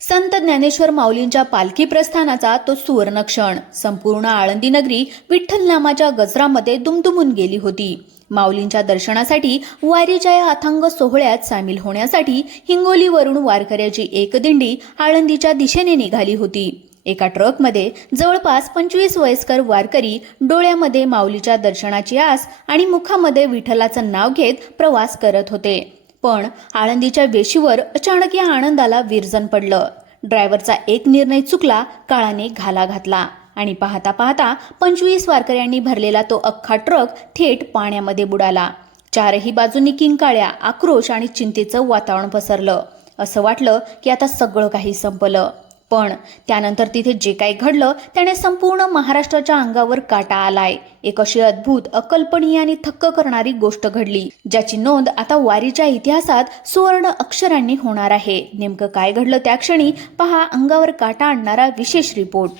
संत ज्ञानेश्वर माऊलींच्या पालखी प्रस्थानाचा तो सुवर्ण क्षण. संपूर्ण आळंदी नगरी विठ्ठल नामाच्या गजरामध्ये दुमदुमून गेली होती. माऊलींच्या दर्शनासाठी वारीच्या या अथांग सोहळ्यात सामील होण्यासाठी हिंगोलीवरून वारकऱ्याची एक दिंडी आळंदीच्या दिशेने निघाली होती. एका ट्रकमध्ये जवळपास 25 वयस्कर वारकरी डोळ्यामध्ये माऊलीच्या दर्शनाची आस आणि मुखामध्ये विठ्ठलाचं नाव घेत प्रवास करत होते. पण आळंदीच्या वेशीवर अचानक या आनंदाला विरजण पडलं. ड्रायव्हरचा एक निर्णय चुकला, काळाने घाला घातला आणि पाहता पाहता 25 वारकऱ्यांनी भरलेला तो अख्खा ट्रक थेट पाण्यामध्ये बुडाला. चारही बाजूंनी किंकाळ्या, आक्रोश आणि चिंतेचं वातावरण पसरलं. असं वाटलं की आता सगळं काही संपलं. पण त्यानंतर तिथे जे काही घडलं त्याने संपूर्ण महाराष्ट्राच्या अंगावर काटा आलाय. एक अशी अद्भुत, अकल्पनीय आणि थक्क करणारी गोष्ट घडली, ज्याची नोंद आता वारीच्या इतिहासात सुवर्ण अक्षरांनी होणार आहे. नेमकं काय घडलं त्या क्षणी पहा अंगावर काटा आणणारा विशेष रिपोर्ट.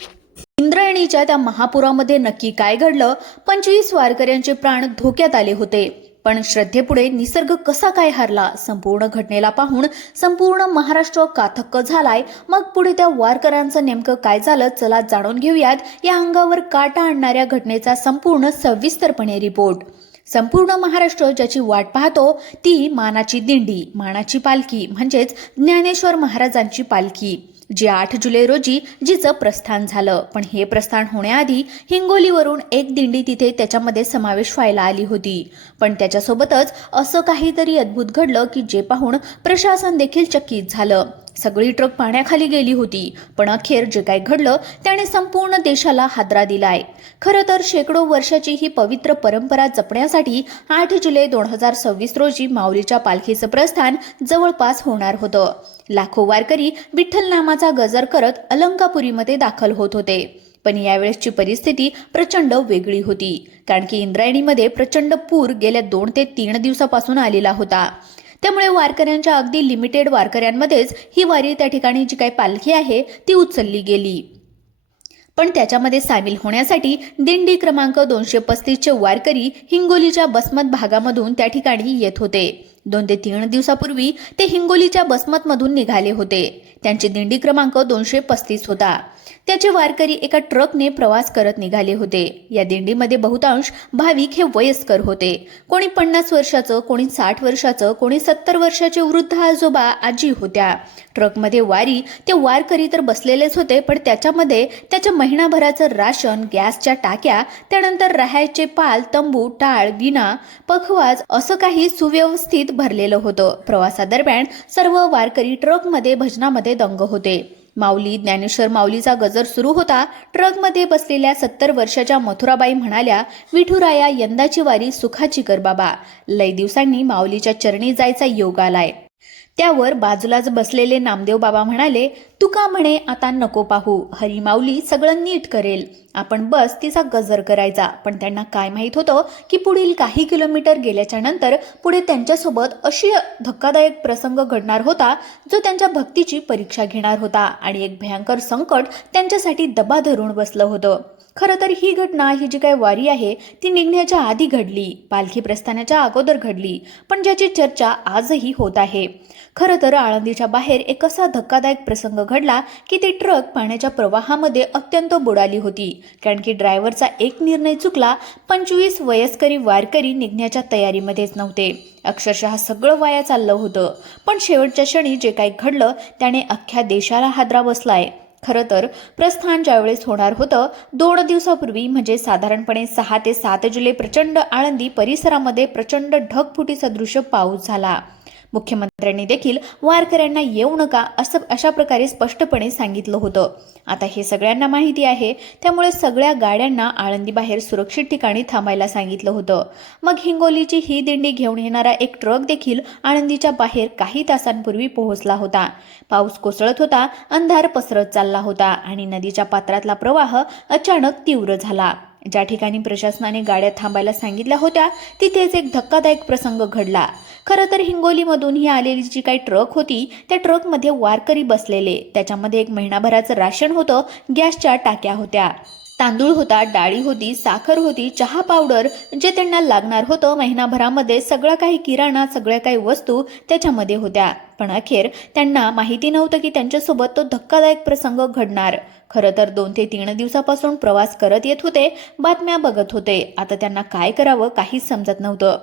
इंद्रायणीच्या त्या महापुरामध्ये नक्की काय घडलं? 25 वारकऱ्यांचे प्राण धोक्यात आले होते. पण श्रद्धेपुढे निसर्ग कसा काय हारला? संपूर्ण घटनेला पाहून संपूर्ण महाराष्ट्र काथक्क झालाय. मग पुढे त्या वारकऱ्यांचं नेमकं काय झालं, चला जाणून घेऊयात या अंगावर काटा आणणाऱ्या घटनेचा संपूर्ण सविस्तरपणे रिपोर्ट. संपूर्ण महाराष्ट्र ज्याची वाट पाहतो ती मानाची दिंडी, मानाची पालखी म्हणजेच ज्ञानेश्वर महाराजांची पालखी, जी 8 जुलै रोजी जिचं प्रस्थान झालं. पण हे प्रस्थान होण्याआधी हिंगोलीवरून एक दिंडी तिथे त्याच्यामध्ये समावेश व्हायला आली होती. पण त्याच्यासोबतच असं काहीतरी अद्भुत घडलं की जे पाहून प्रशासन देखील चकित झालं. सगळी ट्रक पाण्याखाली गेली होती. पण अखेर जे काही घडलं त्याने संपूर्ण देशाला हादरा दिलाय. खरं तर शेकडो वर्षाची ही पवित्र परंपरा जपण्यासाठी 8 जुलै 2026 रोजी माऊलीच्या पालखीचं प्रस्थान जवळपास होणार होतं. लाखो वारकरी विठ्ठल नामाचा गजर करत अलंकापुरीमध्ये दाखल होत होते. पण यावेळेसची परिस्थिती प्रचंड वेगळी होती, कारण की इंद्रायणीमध्ये प्रचंड पूर गेल्या 2 ते 3 दिवसापासून आलेला होता. त्यामुळे वारकऱ्यांच्या अगदी लिमिटेड वारकऱ्यांमध्येच ही वारी त्या ठिकाणी जी काही पालखी आहे ती उचलली गेली. पण त्याच्यामध्ये सामील होण्यासाठी दिंडी क्रमांक 235 चे वारकरी हिंगोलीच्या बसमत भागामधून त्या ठिकाणी येत होते. 2 ते 3 दिवसापूर्वी ते हिंगोलीच्या बसमतमधून निघाले होते. त्यांची दिंडी क्रमांक 235 होता. त्याचे वारकरी एका ट्रकने प्रवास करत निघाले होते. या दिंडीमध्ये बहुतांश भाविक हे वयस्कर होते. कोणी 50 वर्षाचं, कोणी 60 वर्षाचं, कोणी 70 वर्षाचे वृद्ध आजोबा, आजी होत्या. ट्रकमध्ये वारी ते वारकरी तर बसलेलेच होते, पण त्याच्यामध्ये त्याच्या महिनाभराचं राशन, गॅसच्या टाक्या, त्यानंतर राहायचे पाल, तंबू, टाळ, विणा, पखवाज असं काही सुव्यवस्थित भरलेलं होतं. प्रवासादरम्यान सर्व वारकरी ट्रकमध्ये भजनामध्ये दंग होते. माऊली, ज्ञानेश्वर माऊलीचा गजर सुरू होता. ट्रकमध्ये बसलेल्या 70 वर्षाच्या मथुराबाई म्हणाल्या, विठुराया यंदाची वारी सुखाची कर बाबा. लय दिवसांनी माऊलीच्या चरणी जायचा योग आलाय. त्यावर बाजूलाच बसलेले नामदेव बाबा म्हणाले, तुका म्हणे आता नको पाहू, हरी माऊली सगळं नीट करेल, आपण बस तिचा गजर करायचा. पण त्यांना काय माहित होतं की पुढील काही किलोमीटर गेल्याच्या नंतर पुढे त्यांच्यासोबत अशी धक्कादायक प्रसंग घडणार होता जो त्यांच्या भक्तीची परीक्षा घेणार होता आणि एक भयंकर संकट त्यांच्यासाठी दबा धरून बसलं होतं. खरं तर ही घटना, ही जी काही वारी आहे ती निघण्याच्या आधी घडली, पालखी प्रस्थानाच्या अगोदर घडली, पण ज्याची चर्चा आजही होत आहे. खरं तर आळंदीच्या बाहेर एक असा धक्कादायक प्रसंग घडला की ती ट्रक पाण्याच्या प्रवाहामध्ये अत्यंत बुडाली होती, कारण की ड्रायव्हरचा एक निर्णय चुकला. 25 वयस्करी वारकरी निघण्याच्या तयारीमध्येच नव्हते. अक्षरशः सगळं वाया चाललं होतं. पण शेवटच्या क्षणी जे काही घडलं त्याने अख्ख्या देशाला हादरा बसलाय. खरं तर प्रस्थान ज्यावेळेस होणार होतं 2 दिवसापूर्वी, म्हणजे साधारणपणे 6 ते 7 जुलै प्रचंड आळंदी परिसरामध्ये प्रचंड ढगफुटी सदृश पाऊस झाला. मुख्यमंत्र्यांनी देखील वारकऱ्यांना येऊ नका असं अशा प्रकारे स्पष्टपणे सांगितलं होतं. आता हे सगळ्यांना माहिती आहे, त्यामुळे सगळ्या गाड्यांना आळंदी बाहेर सुरक्षित ठिकाणी थांबायला सांगितलं होतं. मग हिंगोलीची ही दिंडी घेऊन येणारा एक ट्रक देखील आळंदीच्या बाहेर काही तासांपूर्वी पोहोचला होता. पाऊस कोसळत होता, अंधार पसरत चालला होता आणि नदीच्या पात्रातला प्रवाह अचानक तीव्र झाला. ज्या ठिकाणी प्रशासनाने गाड्या थांबायला सांगितल्या होत्या तिथेच एक धक्कादायक प्रसंग घडला. खरं तर हिंगोलीमधून ही आलेली जी काही ट्रक होती त्या ट्रकमध्ये वारकरी बसलेले, त्याच्यामध्ये एक महिनाभराचं राशन होतं, गॅसच्या टाक्या होत्या, तांदूळ होता, डाळी होती, साखर होती, चहा पावडर, जे त्यांना लागणार होतं महिनाभरामध्ये, सगळं काही किराणा, सगळ्या काही वस्तू त्याच्यामध्ये होत्या. पण अखेर त्यांना माहिती नव्हतं की त्यांच्यासोबत तो धक्कादायक प्रसंग घडणार. खरं तर 2 ते 3 दिवसापासून प्रवास करत येत होते, बातम्या बघत होते. आता त्यांना काय करावं काहीच समजत नव्हतं.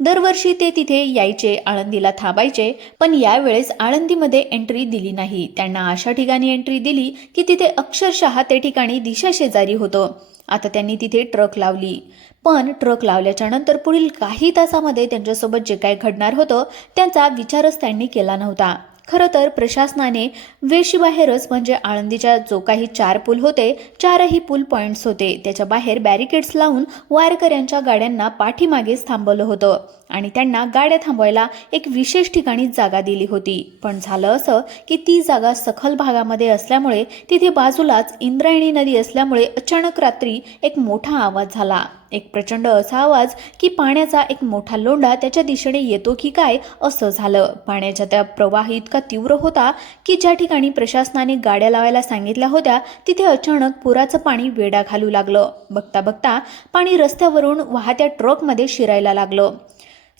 दरवर्षी ते तिथे यायचे, आळंदीला थांबायचे, पण यावेळेस आळंदीमध्ये एंट्री दिली नाही. त्यांना अशा ठिकाणी एंट्री दिली की तिथे अक्षरशः ते ठिकाणी दिशाशेजारी होतं. आता त्यांनी तिथे ट्रक लावली. पण ट्रक लावल्याच्या नंतर पुढील काही तासामध्ये त्यांच्यासोबत जे काही घडणार होतं त्यांचा विचारच त्यांनी केला नव्हता. खरं तर प्रशासनाने वेशीबाहेरच म्हणजे आळंदीच्या जो काही 4 पूल होते, 4ही पूल पॉइंट्स होते, त्याच्या बाहेर बॅरिकेड्स लावून वारकऱ्यांच्या गाड्यांना पाठीमागेच थांबवलं होतं आणि त्यांना गाड्या थांबवायला एक विशेष ठिकाणी जागा दिली होती. पण झालं असं की ती जागा सखल भागामध्ये असल्यामुळे तिथे बाजूलाच इंद्रायणी नदी असल्यामुळे अचानक रात्री एक मोठा आवाज झाला. एक प्रचंड असा आवाज की पाण्याचा एक मोठा लोंढा त्याच्या दिशेने येतो की काय असं झालं. पाण्याचा त्या प्रवाह इतका तीव्र होता की ज्या ठिकाणी प्रशासनाने गाड्या लावायला सांगितल्या होत्या तिथे अचानक पुराचं पाणी वेढा घालू लागलं. बघता बघता पाणी रस्त्यावरून वाहत्या ट्रकमध्ये शिरायला लागलं.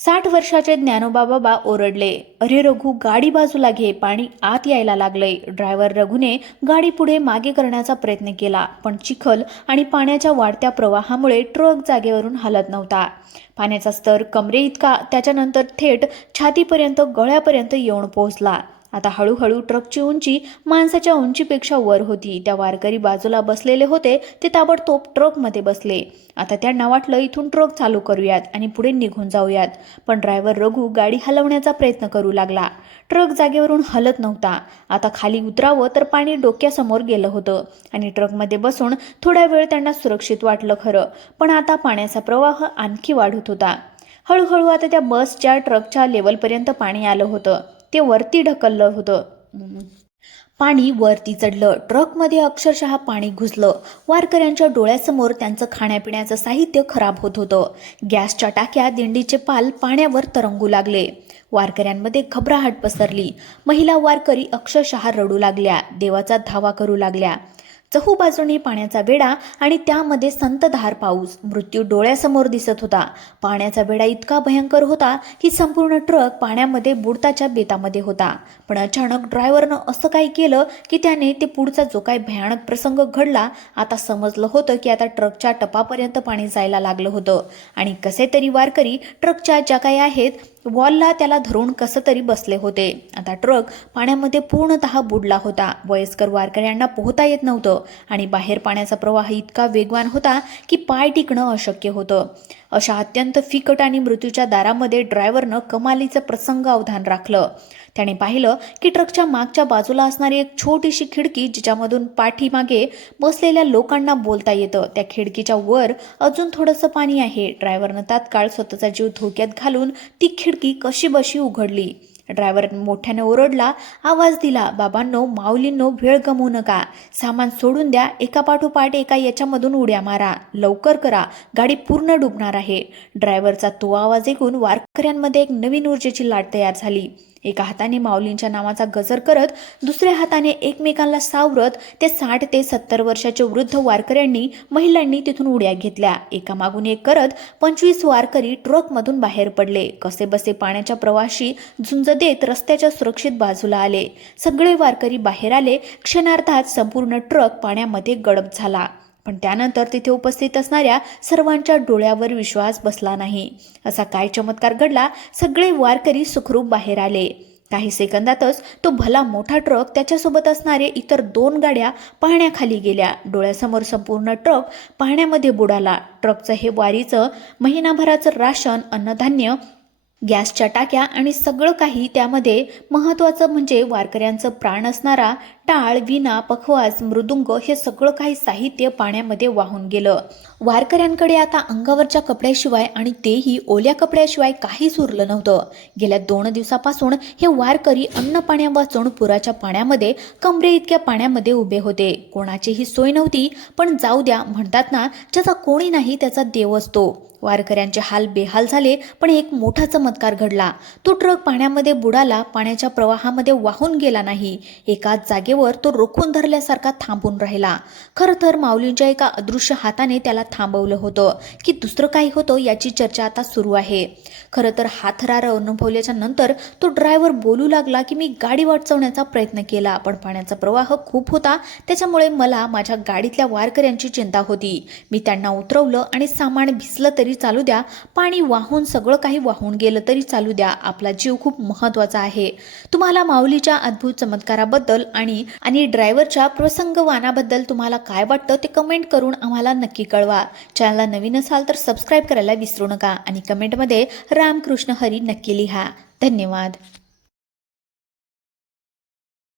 60 वर्षाचे ज्ञानोबा बाबा ओरडले, अरे रघु, गाडी बाजूला घे, पाणी आत यायला लागलंय. ड्रायव्हर रघुने गाडी पुढे मागे करण्याचा प्रयत्न केला, पण चिखल आणि पाण्याच्या वाढत्या प्रवाहामुळे ट्रक जागेवरून हलत नव्हता. पाण्याचा स्तर कमरे इतका, त्याच्यानंतर थेट छातीपर्यंत, गळ्यापर्यंत येऊन पोहोचला. आता हळूहळू ट्रकची उंची माणसाच्या उंचीपेक्षा वर होती. त्या वारकरी बाजूला बसलेले होते ते ताबडतोब ट्रकमध्ये बसले. आता त्यांना वाटलं इथून ट्रक चालू करूयात आणि पुढे निघून जाऊयात. पण ड्रायव्हर रघु गाडी हलवण्याचा प्रयत्न करू लागला. ट्रक जागेवरून हलत नव्हता. आता खाली उतरावं तर पाणी डोक्यासमोर गेलं होतं आणि ट्रकमध्ये बसून थोडा वेळ त्यांना सुरक्षित वाटलं खरं, पण आता पाण्याचा प्रवाह आणखी वाढत होता. हळूहळू आता त्या बसच्या ट्रकच्या लेवलपर्यंत पाणी आलं होतं. ते वरती ढकललं होतं. पाणी वरती चढलं. ट्रकमध्ये अक्षरशः पाणी घुसलं. वारकऱ्यांच्या डोळ्यासमोर त्यांचं खाण्यापिण्याचं साहित्य खराब होत होतं. गॅसच्या टाक्या, दिंडीचे पाल पाण्यावर तरंगू लागले. वारकऱ्यांमध्ये घबराहट पसरली. महिला वारकरी अक्षरशः रडू लागल्या, देवाचा धावा करू लागल्या. चहूबाजूने पाण्याचा वेढा आणि त्यामध्ये संतधार पाऊस. मृत्यू डोळ्यासमोर दिसत होता. पाण्याचा वेढा इतका भयंकर होता की संपूर्ण ट्रक पाण्यामध्ये बुडताच्या बेतामध्ये होता. पण अचानक ड्रायव्हरनं असं काही केलं की त्याने ते पुढचा जो काही भयानक प्रसंग घडला, आता समजलं होतं की आता ट्रकच्या टपापर्यंत पाणी जायला लागलं होतं आणि कसे तरी वारकरी ट्रकच्या ज्या काही आहेत वॉलला त्याला धरून कसं तरी बसले होते. आता ट्रक पाण्यामध्ये पूर्णतः बुडला होता. वयस्कर वारकऱ्यांना पोहता येत नव्हतं आणि बाहेर पाण्याचा प्रवाह इतका वेगवान होता की पाय टिकणं अशक्य होतं. अशा अत्यंत फिकट आणि मृत्यूच्या दारामध्ये ड्रायव्हरनं कमालीचं प्रसंग अवधान राखलं. त्याने पाहिलं की ट्रकच्या मागच्या बाजूला असणारी एक छोटीशी खिडकी जिच्यामधून पाठीमागे बसलेल्या लोकांना बोलता येतं, त्या खिडकीच्या वर अजून थोडंसं पाणी आहे. ड्रायव्हरनं तात्काळ स्वतःचा जीव धोक्यात घालून ती खिडकी कशीबशी उघडली. ड्रायव्हर मोठ्याने ओरडला, आवाज दिला, बाबांनो, माऊलींनो, वेळ गमवू नका, सामान सोडून द्या, एका पाठोपाठ एका याच्यामधून उड्या मारा, लवकर करा, गाडी पूर्ण डुबणार आहे. ड्रायव्हरचा तो आवाज ऐकून वारकऱ्यांमध्ये एक नवीन ऊर्जेची लाट तयार झाली. एका हाताने माऊलींच्या नावाचा गजर करत, दुसऱ्या हाताने एकमेकांना सावरत ते 60 ते 70 वर्षाचे वृद्ध वारकऱ्यांनी, महिलांनी तिथून उड्या घेतल्या. एकामागून एक करत 25 वारकरी ट्रकमधून बाहेर पडले. कसेबसे पाण्याच्या प्रवाहाशी झुंज देत रस्त्याच्या सुरक्षित बाजूला आले. सगळे वारकरी बाहेर आले. क्षणार्धात संपूर्ण ट्रक पाण्यामध्ये गडप झाला. पण त्यानंतर तिथे उपस्थित असणाऱ्या सर्वांच्या डोळ्यावर विश्वास बसला नाही. असा काय चमत्कार घडला? सगळे वारकरी सुखरूप बाहेर आले. काही सेकंदातच तो भला मोठा ट्रक, त्याच्यासोबत असणारे इतर 2 गाड्या पाण्याखाली गेल्या. डोळ्यासमोर संपूर्ण ट्रक पाण्यामध्ये बुडाला. ट्रकचं हे वारीचं महिनाभराचं राशन, अन्नधान्य, गॅसच्या टाक्या आणि सगळं काही, त्यामध्ये महत्त्वाचं म्हणजे वारकऱ्यांचं प्राण असणारा टाळ, विणा, पखवाज, मृदुंग, हे सगळं काही साहित्य पाण्यामध्ये वाहून गेलं. वारकऱ्यांकडे आता अंगावरच्या कपड्याशिवाय आणि तेही ओल्या कपड्याशिवाय काहीच उरलं नव्हतं. गेल्या 2 दिवसापासून हे वारकरी अन्न पाण्या वाचून पुराच्या पाण्यामध्ये, कमरे इतक्या पाण्यामध्ये उभे होते. कोणाचीही सोय नव्हती. पण जाऊ द्या, म्हणतात ना, ज्याचा कोणी नाही त्याचा देव असतो. वारकऱ्यांचे हाल बेहाल झाले. पण एक मोठा चमत्कार घडला. तो ट्रक पाण्यामध्ये बुडाला, पाण्याच्या प्रवाहामध्ये वाहून गेला नाही. एकाच जागेवर तो रोखून धरल्यासारखा थांबून राहिला. खरं तर माऊलींच्या एका अदृश्य हाताने त्याला थांबवलं होतं की दुसरं काही होतं याची चर्चा आता सुरू आहे. खरं तर हा थरार अनुभवल्याच्या नंतर तो ड्रायव्हर बोलू लागला की मी गाडी वाचवण्याचा प्रयत्न केला, पण पाण्याचा प्रवाह खूप होता, त्याच्यामुळे मला माझ्या गाडीतल्या वारकऱ्यांची चिंता होती. मी त्यांना उतरवलं आणि सामान भिजलं तरी चालू द्या, पाणी वाहून सगळं काही वाहून गेलं तरी चालू द्या, आपला जीव खूप महत्त्वाचा आहे. तुम्हाला माऊलीच्या अद्भुत चमत्काराबद्दल आणि ड्रायव्हरच्या प्रसंगवानाबद्दल तुम्हाला काय वाटतं ते कमेंट करून आम्हाला नक्की कळवा. चॅनलला नवीन असाल तर सबस्क्राईब करायला विसरू नका आणि कमेंटमध्ये रामकृष्ण हरी नक्की लिहा. धन्यवाद.